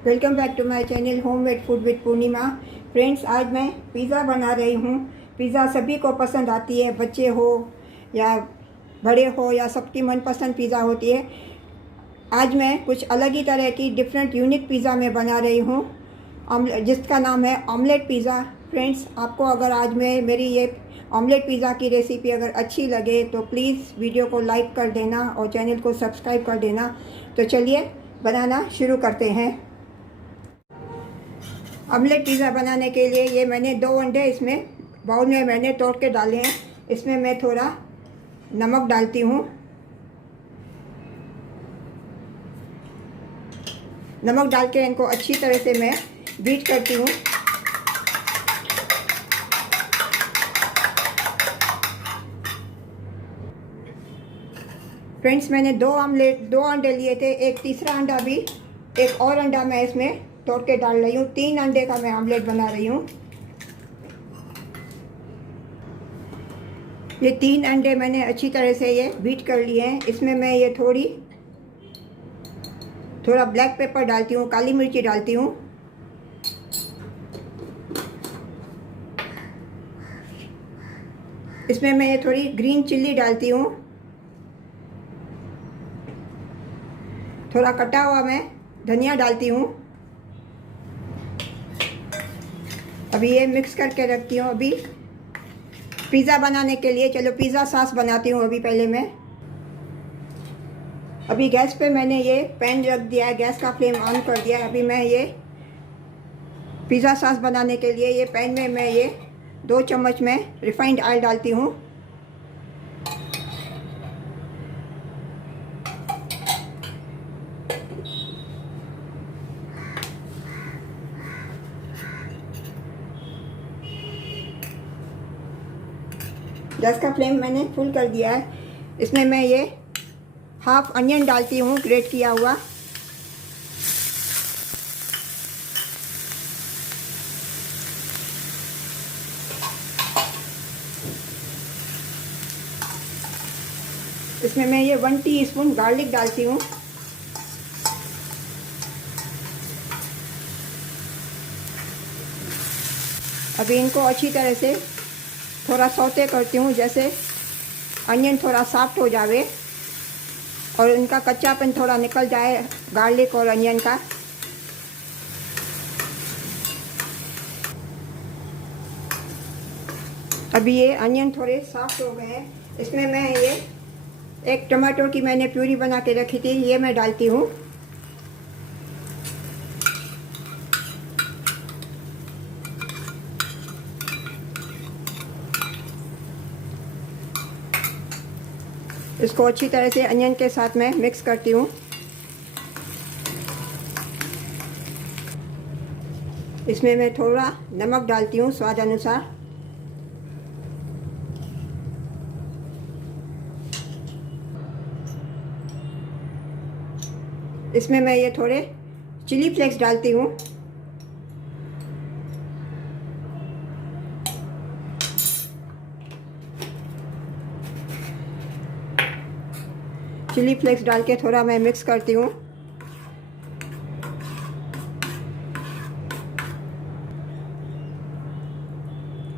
Welcome back to my channel homemade food with Purnima. Friends, आज मैं pizza बना रही हूँ। पिज़्ज़ा सभी को पसंद आती है, बच्चे हो या बड़े हो या सबकी मनपसंद पिज़्ज़ा होती है। आज मैं कुछ अलग ही तरह की डिफरेंट यूनिक पिज़्ज़ा मैं बना रही हूँ, जिसका नाम है ऑमलेट पिज़्ज़ा। फ्रेंड्स, आपको अगर आज मैं मेरी ये ऑमलेट पिज़्ज़ा की रेसिपी अगर अच्छी लगे तो प्लीज़ वीडियो को लाइक कर देना और चैनल को सब्सक्राइब कर देना। तो चलिए बनाना शुरू करते हैं। ऑमलेट पिज़्ज़ा बनाने के लिए ये मैंने 2 अंडे इसमें बाउल में मैंने तोड़ के डाले हैं। इसमें मैं थोड़ा नमक डालती हूँ। नमक डाल के इनको अच्छी तरह से मैं बीट करती हूँ। फ्रेंड्स, मैंने 2 अंडे लिए थे। एक तीसरा अंडा भी, एक और अंडा मैं इसमें तोड़ के डाल रही हूँ। 3 अंडे का मैं ऑमलेट बना रही हूँ। ये 3 अंडे मैंने अच्छी तरह से ये बीट कर लिए हैं। इसमें मैं ये थोड़ा ब्लैक पेपर डालती हूँ, काली मिर्ची डालती हूँ। इसमें मैं ये थोड़ी ग्रीन चिल्ली डालती हूँ। थोड़ा कटा हुआ मैं धनिया डालती हूँ। अभी ये मिक्स करके रखती हूँ। अभी पिज़्ज़ा बनाने के लिए चलो पिज़्ज़ा सॉस बनाती हूँ। अभी गैस पे मैंने ये पैन रख दिया है, गैस का फ्लेम ऑन कर दिया है। अभी मैं ये पिज़्ज़ा सॉस बनाने के लिए ये पैन में मैं ये 2 चम्मच में रिफाइंड ऑयल डालती हूँ। गैस का फ्लेम मैंने फुल कर दिया है। इसमें मैं ये हाफ अनियन डालती हूँ, ग्रेट किया हुआ। इसमें मैं ये 1 टीस्पून गार्लिक डालती हूँ। अभी इनको अच्छी तरह से थोड़ा सौते करती हूँ, जैसे अनियन थोड़ा सॉफ्ट हो जावे और इनका कच्चापन थोड़ा निकल जाए, गार्लिक और अनियन का। अभी ये अनियन थोड़े सॉफ्ट हो गए हैं। इसमें मैं ये एक टमाटो की मैंने प्यूरी बना के रखी थी, ये मैं डालती हूँ। इसको अच्छी तरह से अनियन के साथ मैं मिक्स करती हूँ। इसमें मैं थोड़ा नमक डालती हूँ स्वाद अनुसार। इसमें मैं ये थोड़े चिली फ्लेक्स डालती हूँ। चिली फ्लेक्स डाल के थोड़ा मैं मिक्स करती हूँ।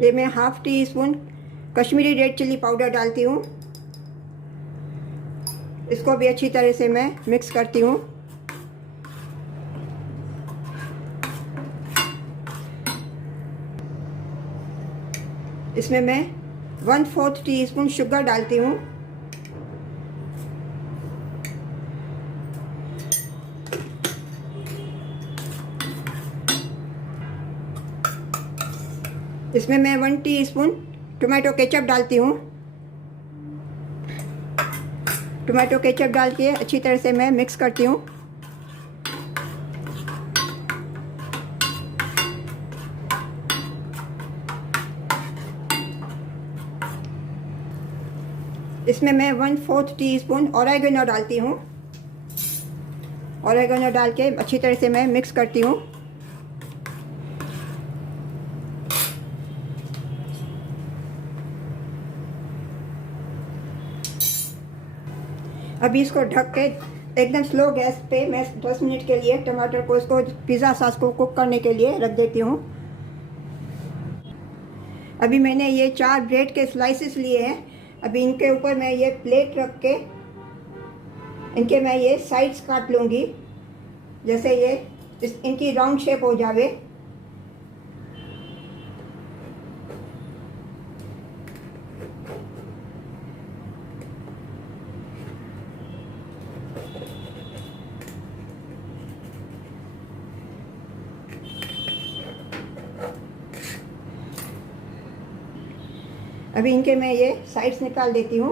ये मैं half teaspoon Kashmiri red chilli powder डालती हूँ। इसको भी अच्छी तरह से मैं मिक्स करती हूँ। इसमें मैं 1/4 टीस्पून शुगर डालती हूँ। इसमें मैं 1 टीस्पून टोमेटो केचप डालती हूँ। टोमेटो केचप डाल के अच्छी तरह से मैं मिक्स करती हूँ। इसमें मैं 1/4 टीस्पून ऑरिगेनो डालती हूँ। ऑरिगेनो डाल के अच्छी तरह से मैं मिक्स करती हूँ। अभी इसको ढक के एकदम स्लो गैस पे मैं 10 मिनट के लिए टमाटर को इसको पिज़्ज़ा सॉस को कुक करने के लिए रख देती हूँ। अभी मैंने ये 4 ब्रेड के स्लाइसेस लिए हैं। अभी इनके ऊपर मैं ये प्लेट रख के इनके मैं ये साइड्स काट लूँगी, जैसे ये इनकी राउंड शेप हो जावे। अभी इनके मैं ये साइड्स निकाल देती हूँ।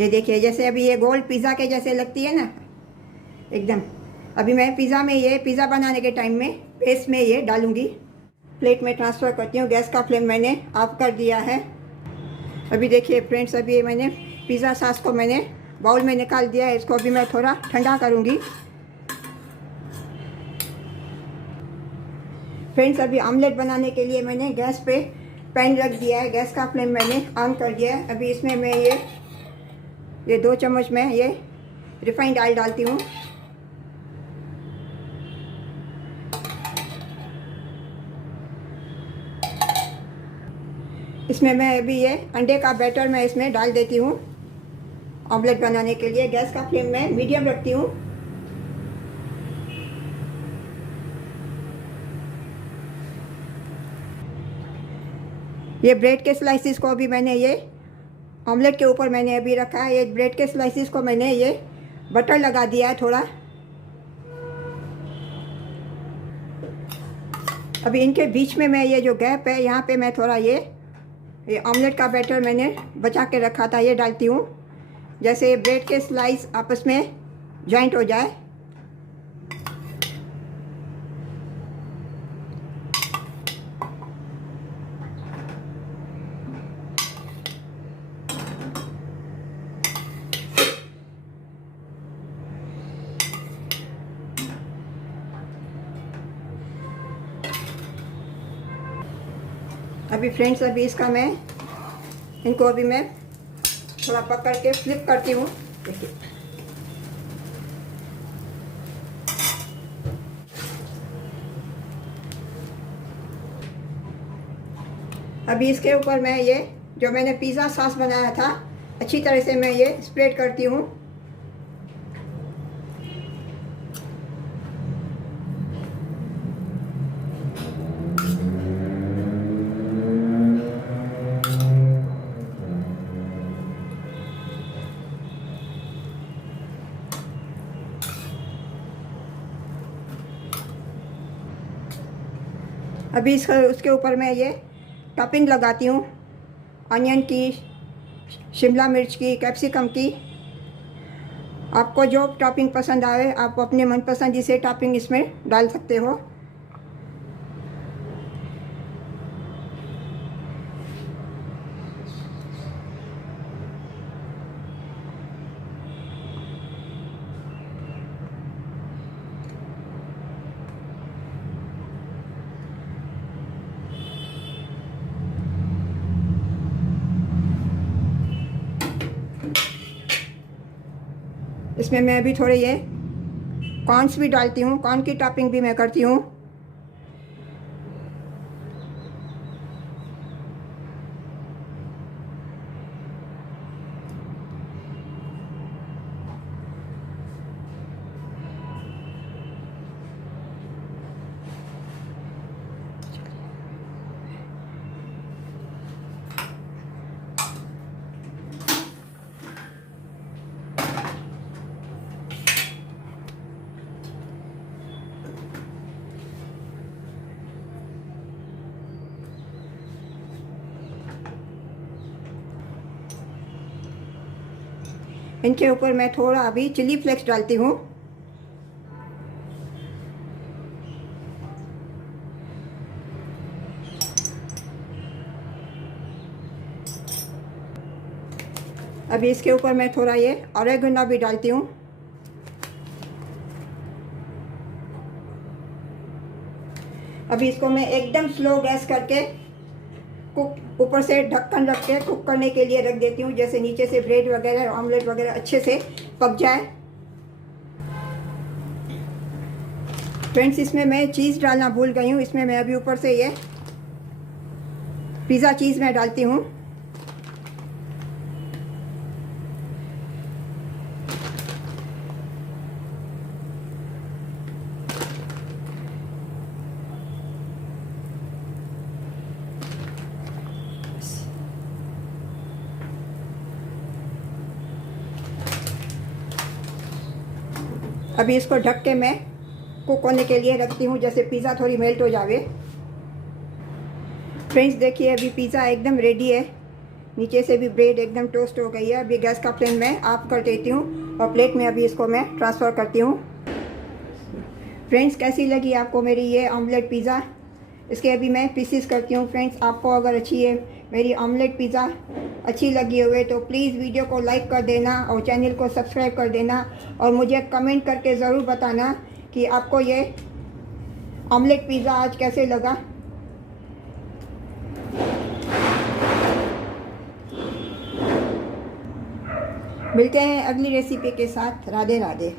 ये देखिए, जैसे अभी ये गोल पिज़्ज़ा के जैसे लगती है ना एकदम। अभी मैं पिज़्ज़ा में ये पिज़्ज़ा बनाने के टाइम में पेस्ट में ये डालूँगी। प्लेट में ट्रांसफ़र करती हूँ। गैस का फ्लेम मैंने ऑफ कर दिया है। अभी देखिए फ्रेंड्स, अभी ये मैंने पिज़्ज़ा सॉस को मैंने बाउल में निकाल दिया है। इसको अभी मैं थोड़ा ठंडा करूँगी। फ्रेंड्स, अभी ऑमलेट बनाने के लिए मैंने गैस पे पैन रख दिया है। गैस का फ्लेम मैंने ऑन कर दिया है। अभी इसमें मैं ये 2 चम्मच में ये रिफाइंड ऑयल डालती हूँ। इसमें मैं अभी ये अंडे का बैटर मैं इसमें डाल देती हूँ ऑमलेट बनाने के लिए। गैस का फ्लेम मैं मीडियम रखती हूँ। ये ब्रेड के स्लाइसिस को अभी मैंने ये ऑमलेट के ऊपर मैंने अभी रखा है। ये ब्रेड के स्लाइसिस को मैंने ये बटर लगा दिया है थोड़ा। अभी इनके बीच में मैं ये जो गैप है यहाँ पे मैं थोड़ा ये ऑमलेट का बैटर मैंने बचा के रखा था ये डालती हूँ, जैसे ब्रेड के स्लाइस आपस में जॉइंट हो जाए। अभी फ्रेंड्स, अभी इसका मैं इनको अभी मैं थोड़ा पकड़ के फ्लिप करती हूँ। देखिए, अभी इसके ऊपर मैं ये जो मैंने पिज़्ज़ा सॉस बनाया था अच्छी तरह से मैं ये स्प्रेड करती हूँ। अभी उसके ऊपर मैं ये टॉपिंग लगाती हूँ, अनियन की, शिमला मिर्च की, कैप्सिकम की। आपको जो टॉपिंग पसंद आए आप अपने मनपसंद इसे टॉपिंग इसमें डाल सकते हो। इसमें मैं अभी थोड़े ये कॉर्न्स भी डालती हूँ, कॉर्न की टॉपिंग भी मैं करती हूँ। इनके ऊपर मैं थोड़ा अभी चिली फ्लेक्स डालती हूँ। अभी इसके ऊपर मैं थोड़ा ये ऑरेगेनो भी डालती हूँ। अभी इसको मैं एकदम स्लो गैस करके कुक ऊपर से ढक्कन रख के कुक करने के लिए रख देती हूँ, जैसे नीचे से ब्रेड वगैरह ऑमलेट वगैरह अच्छे से पक जाए। फ्रेंड्स, इसमें मैं चीज़ डालना भूल गई हूँ। इसमें मैं अभी ऊपर से ये पिज़्ज़ा चीज़ मैं डालती हूँ। अभी इसको ढक के मैं कुक होने के लिए रखती हूँ, जैसे पिज़्ज़ा थोड़ी मेल्ट हो जावे। फ्रेंड्स देखिए, अभी पिज़्ज़ा एकदम रेडी है। नीचे से भी ब्रेड एकदम टोस्ट हो गई है। अभी गैस का फ्लेम मैं ऑफ कर देती हूँ और प्लेट में अभी इसको मैं ट्रांसफ़र करती हूँ। फ्रेंड्स, कैसी लगी आपको मेरी ये ऑमलेट पिज़्ज़ा? इसके अभी मैं पीसीस करती हूँ। फ्रेंड्स, आपको अगर अच्छी है मेरी ऑमलेट पिज़्ज़ा अच्छी लगी हुई तो प्लीज़ वीडियो को लाइक कर देना और चैनल को सब्सक्राइब कर देना और मुझे कमेंट करके ज़रूर बताना कि आपको ये ऑमलेट पिज़्ज़ा आज कैसे लगा। मिलते हैं अगली रेसिपी के साथ। राधे राधे।